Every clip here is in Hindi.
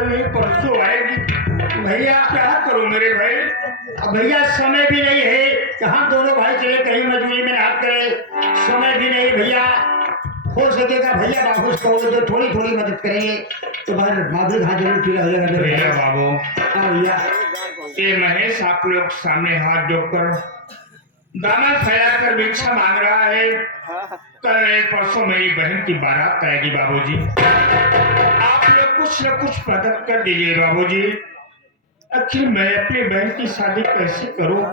कल नहीं परसों आएगी। भैया क्या करूं मेरे भाई, अब भैया समय भी नहीं है कि हम दोनों भाई चले कहीं मजबूरी में हाथ करे, समय भी नहीं भैया। हो सकेगा भैया बाबू को तो थोड़ी थोड़ी मदद करेंगे तो बाबू हाथ जरूर पीला हो जाएगा भैया बाबू। हाँ भैया। ये महेश आप लोग सामने हाथ जोड़कर दामन फैलाकर भिक्षा मांग रहा है। कल नहीं परसों मेरी बहन की बारात आएगी बाबूजी, आप लोग कुछ न कुछ मदद कर दीजिए बाबूजी। आखिर मैं अपनी बहन की शादी कैसे करूं?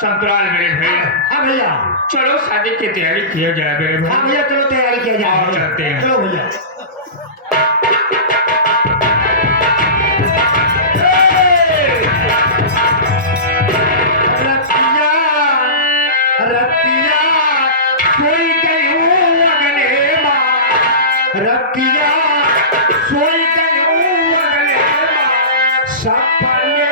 संतराल मेरे भाई, हाँ भैया, चलो शादी की तैयारी किया जाए मेरे हाँ भाई। भैया, चलो तैयारी किया जाए। आओ चलते हैं। चलो भैया। रतिया रतिया सोई गयूं अगले माँ, रतिया सोई गयूं अगले माँ, सपने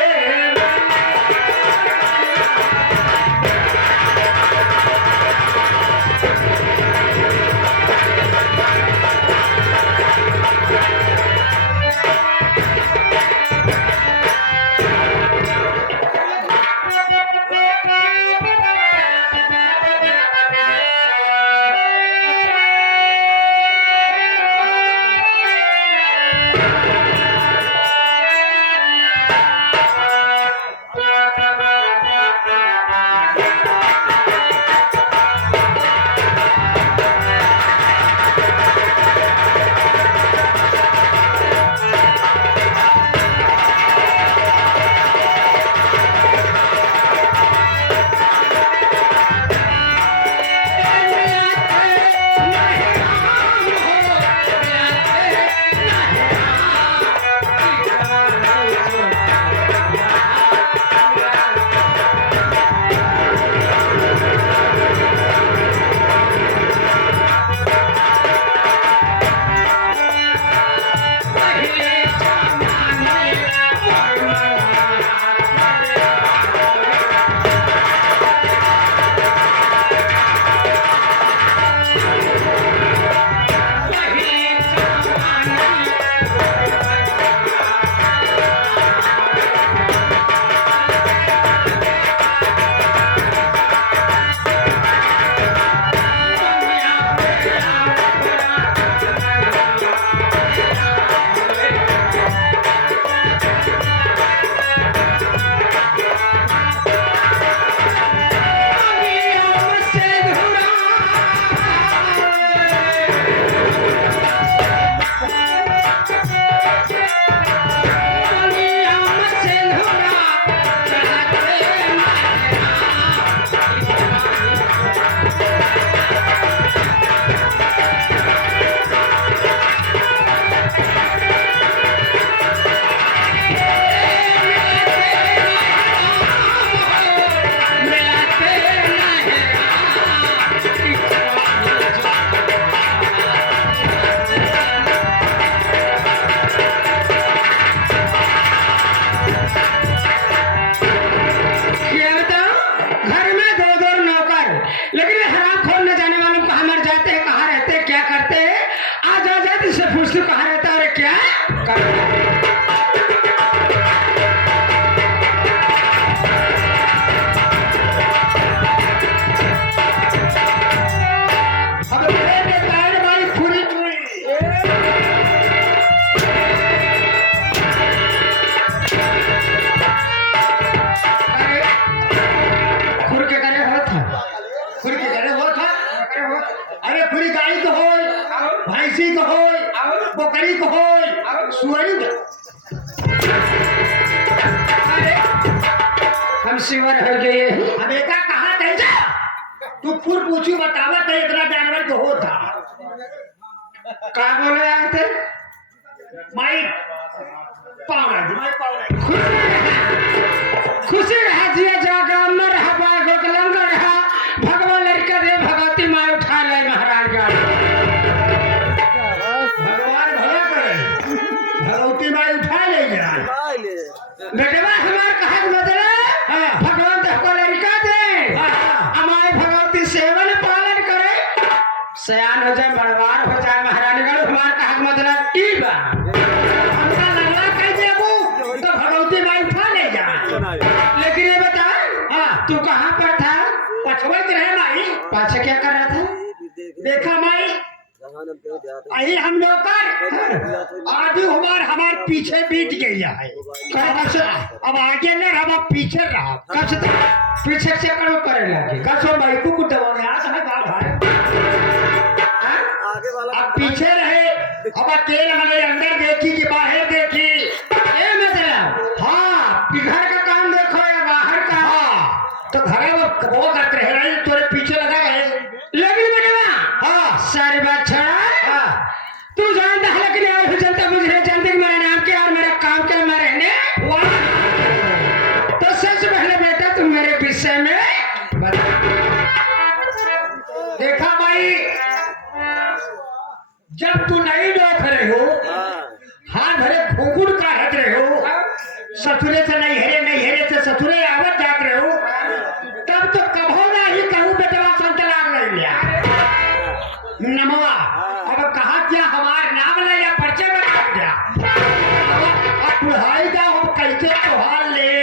बकरी को हो सुअरी हम सिवर हो गए अब एका कहाँ थे जा तू फूल पूछी बतावा थे इतना जानवर तो हो था का बोले आए थे माई पावड़ा खुशी रहा जिया जागा में रहा बागो कलंग रहा भगवान लड़का दे भगवती माँ उठा ले महाराज गाड़ी भगवान भला करे भगवती माई उठा ले जाए बेटवा हमार कहा मतलब भगवान तो को लड़का दे हमारे भगवती सेवन पालन करे सयान हो जाए बड़वार हो जाए महारानी गढ़ हमार कहा मतलब की बा हमका लगला कह देबू तो भगवती माई उठा ले जाए लेकिन ये बता हाँ तू कहाँ पर था पछवत रहे माई पाछे क्या कर रहा था देखा माई अही हम लोग कर आदि हमार पीछे बीत गई है अब आगे न हम पीछे रहा कब से पीछे से करो करे लगे कसो भाई को दबाने आता है बाप भाई अब पीछे रहे अब तेल हमारे अंदर देखी कि बाहर देखी ए मतलब हाँ कि घर का काम देखो या बाहर का हाँ तो घर उकुड़ का हट रहे हो, ससुरे से नहीं हेरे, नहीं हेरे से ससुरे आवत जात रहे हो, तब तो कभो ना ही कहूँ बेटवा संतलाग नहीं लिया नमवा। अब कहा क्या हमार नाम ले या पर्चे बता दिया, अब बुढ़ाई का हम कैसे त्योहार ले।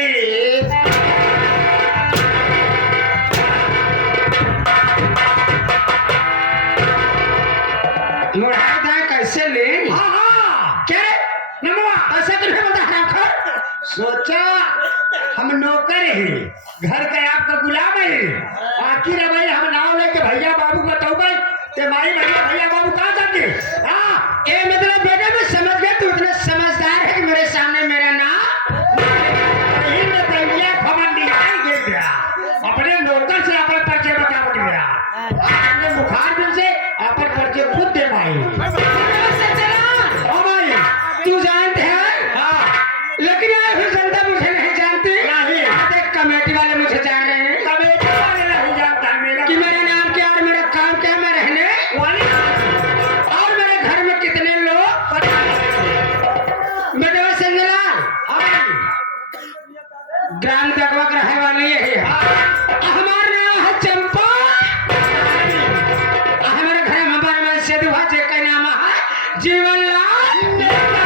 मुढ़ाई दाई कैसे ले? हाँ हाँ क्या रे? नमवा, ऐसे तो नहीं बता रहा खर। सोचा हम नौकर हैं, घर का आपका गुलाम है, आखिर भाई हम नाव लेके भैया बाबू बताओ भाई कि माई भैया भैया बाबू कहाँ जाते? हाँ ए मतलब बेटा मैं समझ गया तू इतना समझदार है कि मेरे सामने मेरा नाम यही में भैया खबर नहीं दे गया, अपने नौकर से अपन परिचय बता गया, अपने मुखार दिल से अपन परिचय खुद दे भाई। ओ भाई तू जानते हैं हाँ लेकिन ये फिर जनता मुझे नहीं जानती। नहीं। देख कमेटी वाले मुझे जान रहे हैं कमेटी वाले नहीं जानता है मेरा कि मेरा नाम क्या और मेरा काम क्या, मैं रहने वाली और मेरे घर में कितने लोग। बेटा संजलाल ग्राम दगवा रहने वाली है। हमारा नाम है चंपा, हमारे घर में हमारे में से दुहाजे का नाम है जीवनलाल नेता।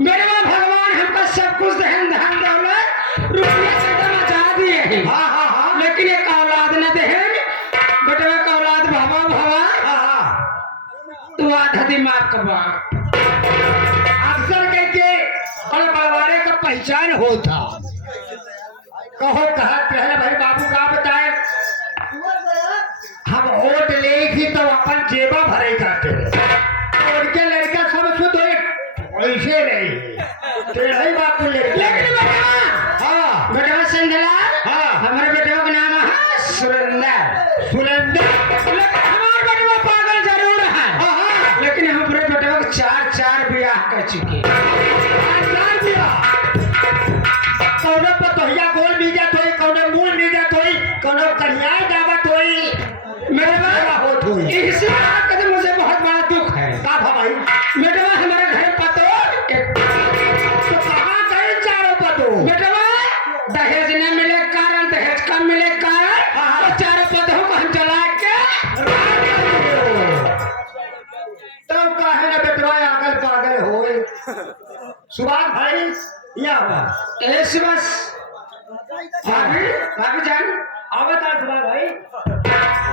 मेरे माँ भगवान हमको सब कुछ धन धन दौलत रुपये से मचा दिए हैं। हाँ हाँ हाँ लेकिन एक औलाद न देहन बेटवा का औलाद भवा भवा तू आधा दिमाग का बा। अक्सर कहके बड़े बड़वारे का पहचान होता, कहो कहा पहले भाई बाबू का बताए, हम वोट ले थी तो अपन जेबा भरे जाते, उनके लड़का सब शुद्ध ऐसे नहीं तेरी बात को लेकिन लेके बेटवा हाँ बेटवा संजलाल हाँ हमारे बेटवा का नाम है सुरेंद्र। सुरेंद्र लेकिन हमारे बेटवा पागल जरूर है। हाँ हाँ लेकिन हम पूरे बेटवा को चार ब्याह कर चुके। कौनो पतोहिया गोल बीजा तोई, कौनो मूल बीजा तोई, कौनो कन्या जावा तोई, मेरे मेरा होत हुई। इसी बात का तो मुझे बहुत बड़ा दुख है। का भाई बेटवा हमारे घर पतो तो कहाँ गए चारों पतो? बेटवा दहेज न मिले कारण दहेज कम मिले कारण हाँ। तो चारों पदों को हम जला के तब काहे ना बेटवा आगल पागल होए। सुभाष भाई या हुआ ऐसे बस भाभी भाभी जान आवता सुभाष भाई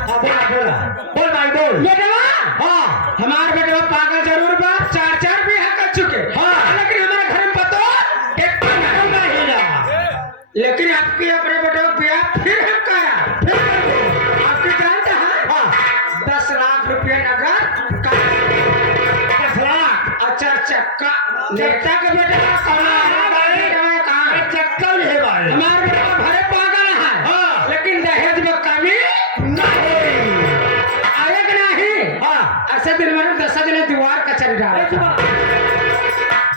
हाँ बोला बोल भाई बोल। बेटवा हाँ हमारे बेटवा पागल जरूर बा, चार ब्याह कर चुके। हाँ। लेकिन हमारे घर में पतो एक नहीं ना लेकिन आपके अपने बेटवा ब्याह फिर हम करा आपके जानते हैं हाँ 10 लाख रुपया नगद 10 लाख और 4 चक्का नेता के बेटा कहाँ चक्कर है भाई हमारे बेटा भरे पागल है। हाँ। लेकिन दहेज में कमी नहीं आएग नहीं। हाँ ऐसे दिन में 10 दिन दीवार का चल अरे रहा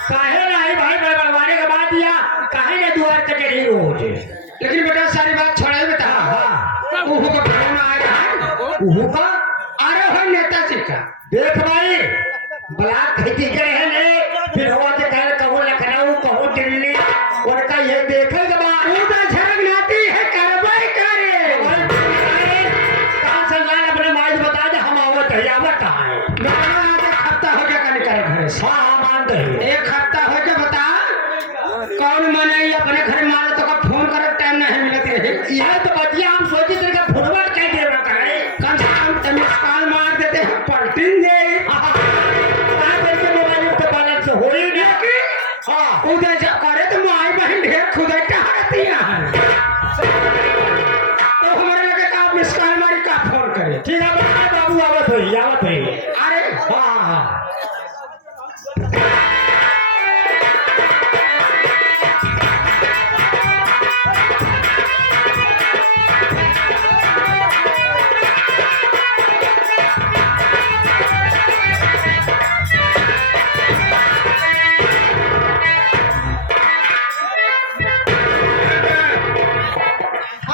काहे नहीं भाई बड़वाने के बाद दिया काहे ने द्वार कचहरी रोज। लेकिन बेटा सारी बात छोड़ा ही बता। हाँ उहु का घर में आ रहा है उहु का अरे हो नेताजी का देख भाई ब्लाक खेती करे है ने फिर हुआ के कहे कहो लखनऊ कहो दिल्ली और का ये देखे के बाद उदा झरक नाती है कार्रवाई करे। कहाँ से जाए अपने माइक बता दे हम आवत कहाँ है। बेटा आज एक हफ्ता हो गया कल करे घर से। हाँ हाँ मानते हैं एक हफ्ता हो गया बता कौन मने ये अपने घर माले तो का फोन करे टाइम नहीं मिलती है। यह तो बतिया हम सोची तेरे का फुटबॉल कह दे रहा करे कम से कम तुम कॉल मार देते हैं पलटिन दे कहाँ करके मोबाइल तो बैलेंस से हो ही नहीं। हाँ उधर जा करे तो माई बहन ढेर खुदा टहरती है तो हमारे लगे का मिस कॉल मारी का फोन करे। ठीक है बाबू आवत हुई अरे हाँ हाँ हाँ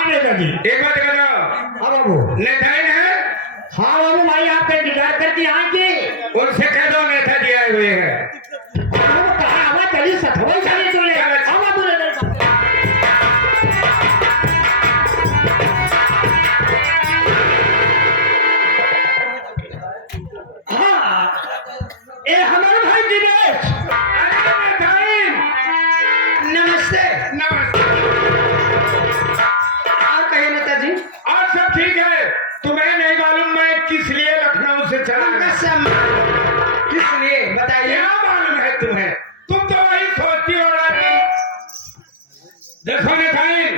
आने लगी। एक बात बताओ हाँ बाबू नेताइन है हाँ बाबू भाई आपका इंतजार करती आएंगे। उनसे कह दो नेता जी आए हुए हैं। वैशाली सथ वैशाली तूने हम बोले ए हमारे भाई दिनेश, नमस्ते। नमस्ते। और कहिए नेताजी। और सब ठीक है? तुम्हें नहीं मालूम मैं किस लिए लखनऊ से चला गया? किस लिए बताइए। क्या मालूम है तुम्हें? तुम तो वही सोचती हो रानी। देखो नेताइन,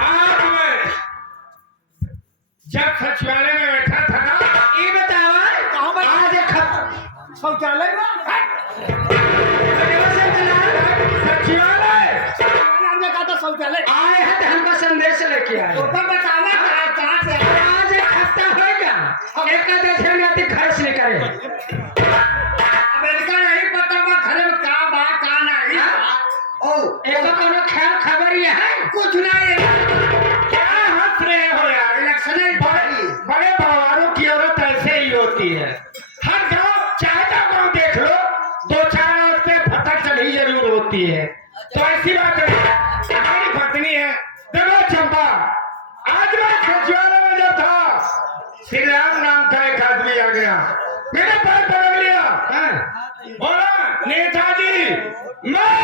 आज मैं जब सचिवालय में बैठा था ना, ये बताओ आज शौचालय में सचिवालय हमने कहा था शौचालय आए हैं तो हमको संदेश लेके आए। तो तब बतावा कहाँ से आज एक हफ्ता होगा एक देश में खर्च नहीं करे। अमेरिका नहीं पता बा घरे में का बा का नहीं ओ एक कोनो ख्याल खबर ये है कुछ नहीं क्या हंस रहे हो यार? इलेक्शन ही बड़े परिवारों की औरत ऐसे ही होती है। हर गांव चाहे तो गांव देख लो, दो चार औरतें फटक चढ़ी जरूर होती है। तो ऐसी बात है, हमारी पत्नी है। देखो चंपा, आज मैं सचिवालय में जब था, श्री राम नाम का एक आदमी आ गया, मेरे पैर पकड़ लिया, बोला नेताजी मैं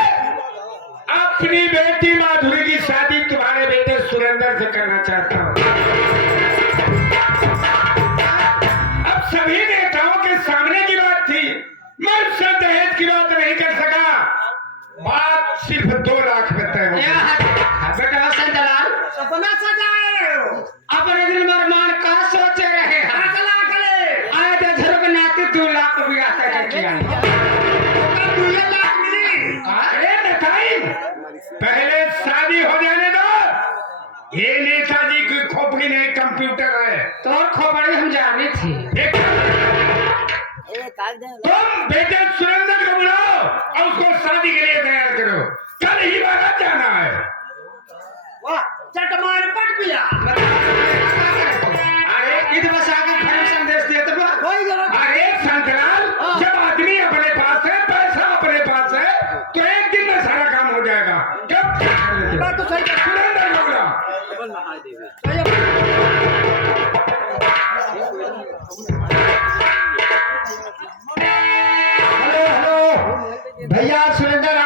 अपनी बेटी माधुरी की शादी तुम्हारे बेटे सुरेंद्र से करना चाहता हूँ। अब सभी नेताओं के सामने की बात थी, मैं उससे दहेज की बात नहीं कर सका। बात सिर्फ 2 लाख में तय हो गई। बेटा संतलाल सपना सजाए रहे हो अपने दिल में मान का सोच रहे हैं। अकला करे आए तो धर्म के नाते 2 लाख रुपया तय किया। 2 लाख मिली अरे नेताई, पहले शादी हो जाने दो। ये नेताजी की खोपड़ी नहीं कंप्यूटर है। तो और खोपड़ी हम जानी थी। तुम बेटे सुरेंद्र को बुलाओ और उसको शादी के लिए तैयार करो। कल ही बारात जाना है। वाह चटमार पट गया अरे ईद बस आके खरीब संदेश दिए तो कोई जरूरत अरे संतलाल, जब आदमी अपने पास है, पैसा अपने पास है, तो एक दिन में सारा काम हो जाएगा। जब बात तो सही है सुरेंद्र को बुलाओ। हेलो हेलो भैया सुरेंद्र